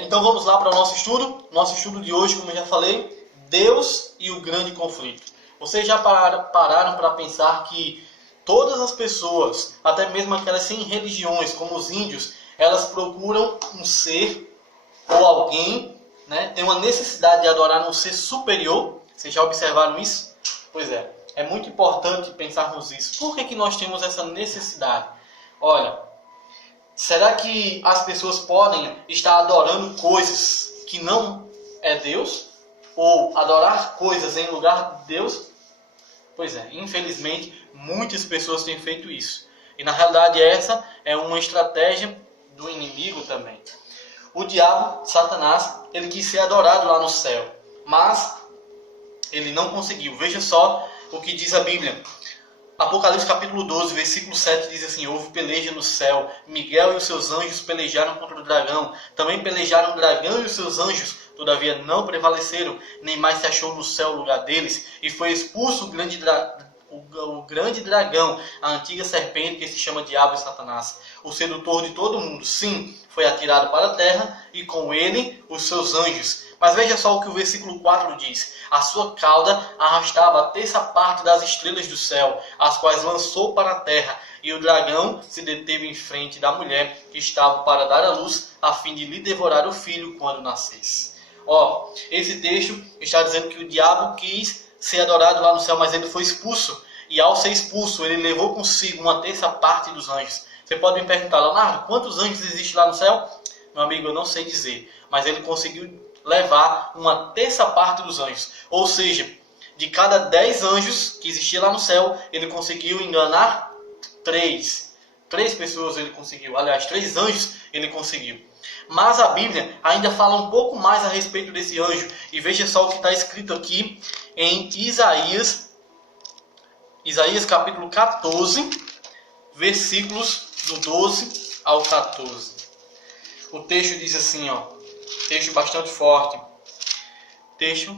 Então vamos lá para o nosso estudo. Nosso estudo de hoje, como eu já falei, Deus e o grande conflito. Vocês já pararam para pensar que todas as pessoas, até mesmo aquelas sem religiões, como os índios, elas procuram um ser ou alguém, né? Tem uma necessidade de adorar um ser superior. Vocês já observaram isso? Pois é muito importante pensarmos isso. Por que nós temos essa necessidade? Olha, será que as pessoas podem estar adorando coisas que não é Deus? Ou adorar coisas em lugar de Deus? Pois é, infelizmente, muitas pessoas têm feito isso. E na realidade essa é uma estratégia do inimigo também. O diabo, Satanás, ele quis ser adorado lá no céu, mas ele não conseguiu. Veja só o que diz a Bíblia. Apocalipse capítulo 12, versículo 7 diz assim: houve peleja no céu, Miguel e os seus anjos pelejaram contra o dragão, também pelejaram o dragão e os seus anjos, todavia não prevaleceram, nem mais se achou no céu o lugar deles, e foi expulso o grande dragão, a antiga serpente que se chama Diabo e Satanás, o sedutor de todo mundo. Sim, foi atirado para a terra, e com ele os seus anjos. Mas veja só o que o versículo 4 diz: a sua cauda arrastava a terça parte das estrelas do céu, as quais lançou para a terra, e o dragão se deteve em frente da mulher que estava para dar à luz, a fim de lhe devorar o filho quando nascesse. Esse texto está dizendo que o diabo quis ser adorado lá no céu, mas ele foi expulso. E ao ser expulso, ele levou consigo uma terça parte dos anjos. Você pode me perguntar: Leonardo, quantos anjos existem lá no céu? Meu amigo, eu não sei dizer, mas ele conseguiu levar uma terça parte dos anjos. Ou seja, de cada 10 anjos que existia lá no céu, ele conseguiu enganar 3. 3 pessoas ele conseguiu. Aliás, 3 anjos ele conseguiu. Mas a Bíblia ainda fala um pouco mais a respeito desse anjo. E veja só o que está escrito aqui em Isaías capítulo 14, versículos do 12 ao 14. O texto diz assim, texto bastante forte. Texto: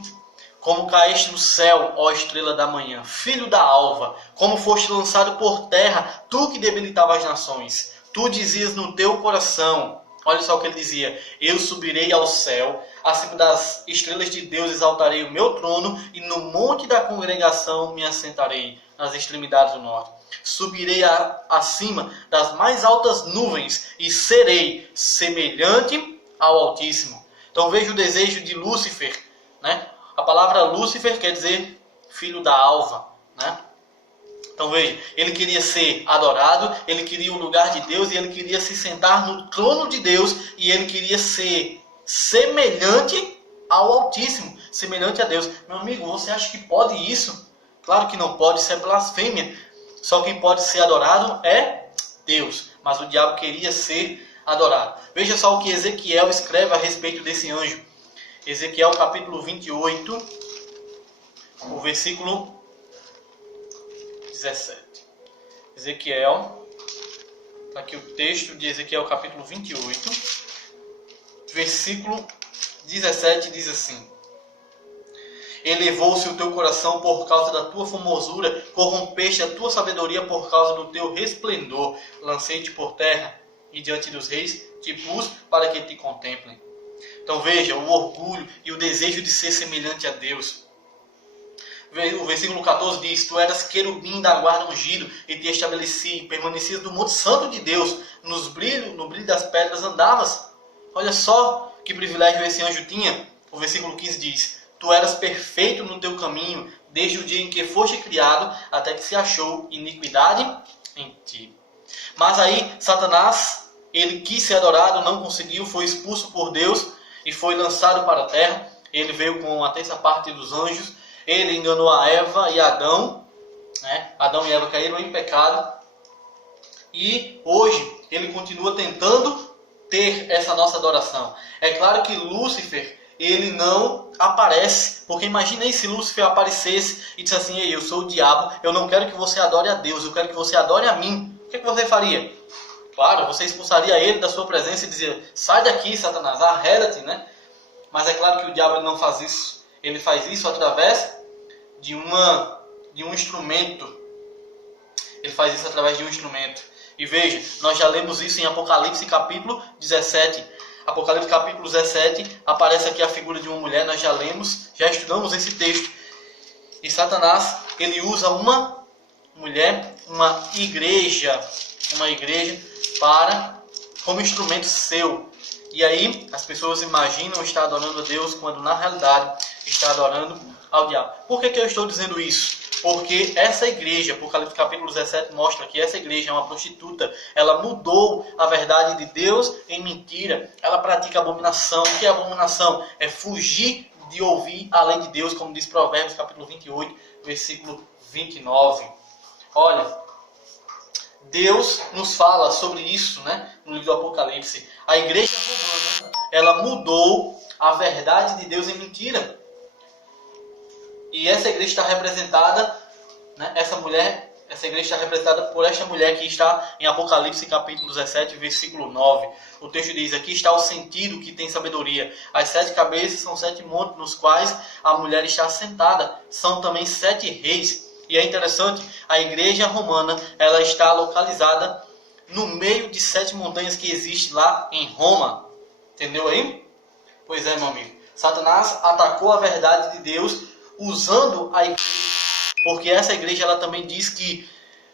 como caíste no céu, ó estrela da manhã, filho da alva, como foste lançado por terra, tu que debilitava as nações. Tu dizias no teu coração, olha só o que ele dizia: eu subirei ao céu, acima das estrelas de Deus exaltarei o meu trono, e no monte da congregação me assentarei, nas extremidades do norte. Subirei acima das mais altas nuvens, e serei semelhante ao Altíssimo. Então veja o desejo de Lúcifer, né? A palavra Lúcifer quer dizer filho da alva, né? Então veja, ele queria ser adorado, ele queria o lugar de Deus, e ele queria se sentar no trono de Deus, e ele queria ser semelhante ao Altíssimo, semelhante a Deus. Meu amigo, você acha que pode isso? Claro que não pode, isso é blasfêmia. Só quem pode ser adorado é Deus, mas o diabo queria ser adorado. Veja só o que Ezequiel escreve a respeito desse anjo. Ezequiel capítulo 28, o versículo 17. Ezequiel, está aqui o texto de Ezequiel capítulo 28, versículo 17, diz assim: elevou-se o teu coração por causa da tua formosura, corrompeste a tua sabedoria por causa do teu resplendor, lancei-te por terra, e diante dos reis te pus para que te contemplem. Então veja, o orgulho e o desejo de ser semelhante a Deus. O versículo 14 diz: tu eras querubim da guarda ungido, e te estabeleci, permanecias no monte santo de Deus, no brilho das pedras andavas. Olha só que privilégio esse anjo tinha. O versículo 15 diz: tu eras perfeito no teu caminho, desde o dia em que foste criado, até que se achou iniquidade em ti. Mas aí Satanás, ele quis ser adorado, não conseguiu, foi expulso por Deus e foi lançado para a terra. Ele veio com a terça parte dos anjos. Ele enganou a Eva e Adão, né? Adão e Eva caíram em pecado. E hoje ele continua tentando ter essa nossa adoração. É claro que Lúcifer, ele não aparece, porque imagina aí se Lúcifer aparecesse e disse assim: ei, eu sou o diabo, eu não quero que você adore a Deus, eu quero que você adore a mim. O que você faria? Claro, você expulsaria ele da sua presença e dizia: sai daqui, Satanás, arreda-te, né? Mas é claro que o diabo não faz isso. Ele faz isso através de um instrumento. Ele faz isso através de um instrumento. E veja, nós já lemos isso em Apocalipse capítulo 17. Apocalipse capítulo 17, aparece aqui a figura de uma mulher, nós já lemos, já estudamos esse texto. E Satanás, ele usa uma mulher, uma igreja como instrumento seu. E aí as pessoas imaginam estar adorando a Deus quando na realidade está adorando ao diabo. Por que eu estou dizendo isso? Porque essa igreja, Apocalipse capítulo 17 mostra que essa igreja é uma prostituta. Ela mudou a verdade de Deus em mentira. Ela pratica abominação. O que é abominação? É fugir de ouvir a lei de Deus, como diz Provérbios capítulo 28, versículo 29. Olha, Deus nos fala sobre isso, né, no livro do Apocalipse. A igreja romana, ela mudou a verdade de Deus em mentira. E essa igreja está representada, né, essa igreja está representada por esta mulher que está em Apocalipse capítulo 17, versículo 9. O texto diz, aqui está o sentido que tem sabedoria. As 7 cabeças são 7 montes nos quais a mulher está sentada. São também 7 reis. E é interessante, a igreja romana, ela está localizada no meio de 7 montanhas que existem lá em Roma. Entendeu aí? Pois é, meu amigo. Satanás atacou a verdade de Deus usando a igreja, porque essa igreja ela também diz que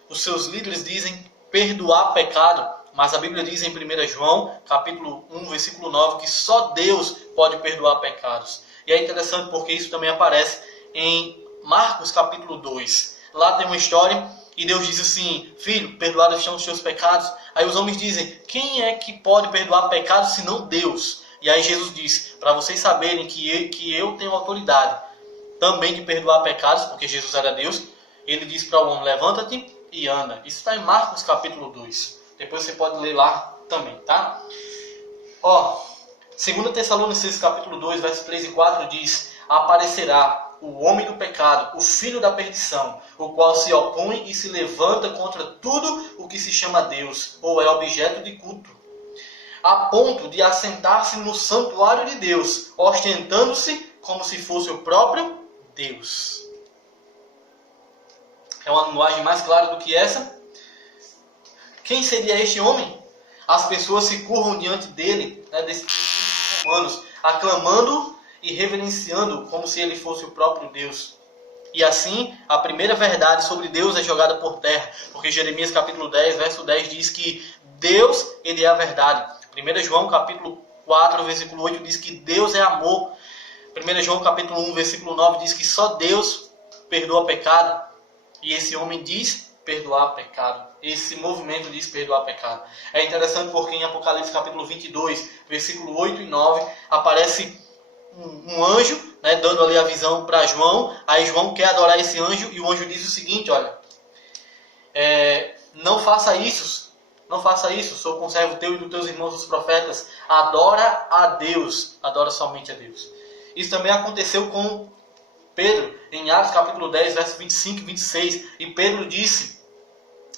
os seus líderes dizem perdoar pecado, mas a Bíblia diz em 1 João, capítulo 1, versículo 9, que só Deus pode perdoar pecados. E é interessante porque isso também aparece em Marcos, capítulo 2. Lá tem uma história e Deus diz assim, filho, perdoados estão os teus pecados. Aí os homens dizem, quem é que pode perdoar pecados senão Deus? E aí Jesus diz, para vocês saberem que eu tenho autoridade também de perdoar pecados, porque Jesus era Deus, ele disse para o homem, levanta-te e anda. Isso está em Marcos capítulo 2. Depois você pode ler lá também, tá? 2 Tessalonicenses capítulo 2, versos 3 e 4 diz, aparecerá o homem do pecado, o filho da perdição, o qual se opõe e se levanta contra tudo o que se chama Deus, ou é objeto de culto, a ponto de assentar-se no santuário de Deus, ostentando-se como se fosse o próprio Deus. É uma linguagem mais clara do que essa? Quem seria este homem? As pessoas se curvam diante dele, né, desses romanos, aclamando e reverenciando como se ele fosse o próprio Deus. E assim, a primeira verdade sobre Deus é jogada por terra, porque Jeremias capítulo 10, verso 10 diz que Deus, ele é a verdade. 1 João capítulo 4, versículo 8 diz que Deus é amor. 1 João capítulo 1, versículo 9 diz que só Deus perdoa pecado. E esse homem diz perdoar pecado. Esse movimento diz perdoar pecado. É interessante porque em Apocalipse capítulo 22, versículo 8 e 9, aparece um anjo, né, dando ali a visão para João. Aí João quer adorar esse anjo e o anjo diz o seguinte, olha, não faça isso, sou conservo teu e dos teus irmãos os profetas, adora a Deus, adora somente a Deus. Isso também aconteceu com Pedro, em Atos capítulo 10, versos 25 e 26, e Pedro disse,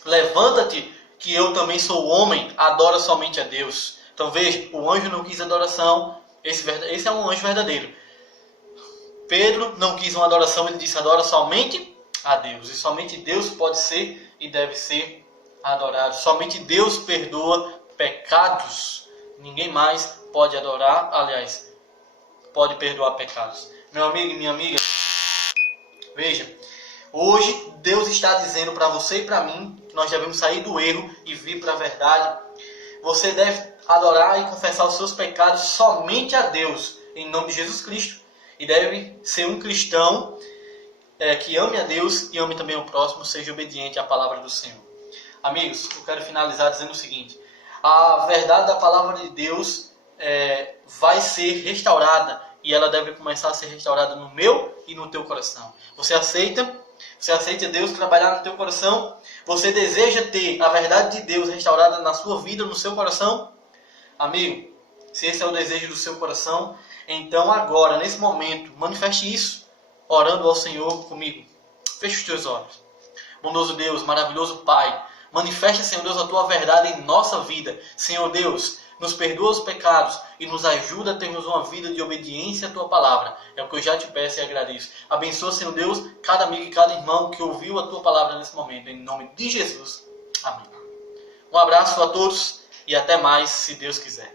levanta-te, que eu também sou homem, adora somente a Deus. Então veja, o anjo não quis adoração, esse é um anjo verdadeiro. Pedro não quis uma adoração, ele disse, adora somente a Deus, e somente Deus pode ser e deve ser adorado. Somente Deus perdoa pecados, ninguém mais pode adorar, aliás, pode perdoar pecados. Meu amigo e minha amiga, veja, hoje Deus está dizendo para você e para mim que nós devemos sair do erro e vir para a verdade. Você deve adorar e confessar os seus pecados somente a Deus, em nome de Jesus Cristo. E deve ser um cristão que ame a Deus e ame também o próximo, seja obediente à palavra do Senhor. Amigos, eu quero finalizar dizendo o seguinte, a verdade da palavra de Deus vai ser restaurada e ela deve começar a ser restaurada no meu e no teu coração. Você aceita Deus trabalhar no teu coração? Você deseja ter a verdade de Deus restaurada na sua vida, no seu coração? Amigo, se esse é o desejo do seu coração, então agora, nesse momento, manifeste isso, orando ao Senhor comigo. Feche os teus olhos. Bondoso Deus, maravilhoso Pai, manifeste, Senhor Deus, a tua verdade em nossa vida. Senhor Deus, nos perdoa os pecados e nos ajuda a termos uma vida de obediência à tua palavra. É o que eu já te peço e agradeço. Abençoa, Senhor Deus, cada amigo e cada irmão que ouviu a tua palavra nesse momento. Em nome de Jesus. Amém. Um abraço a todos e até mais, se Deus quiser.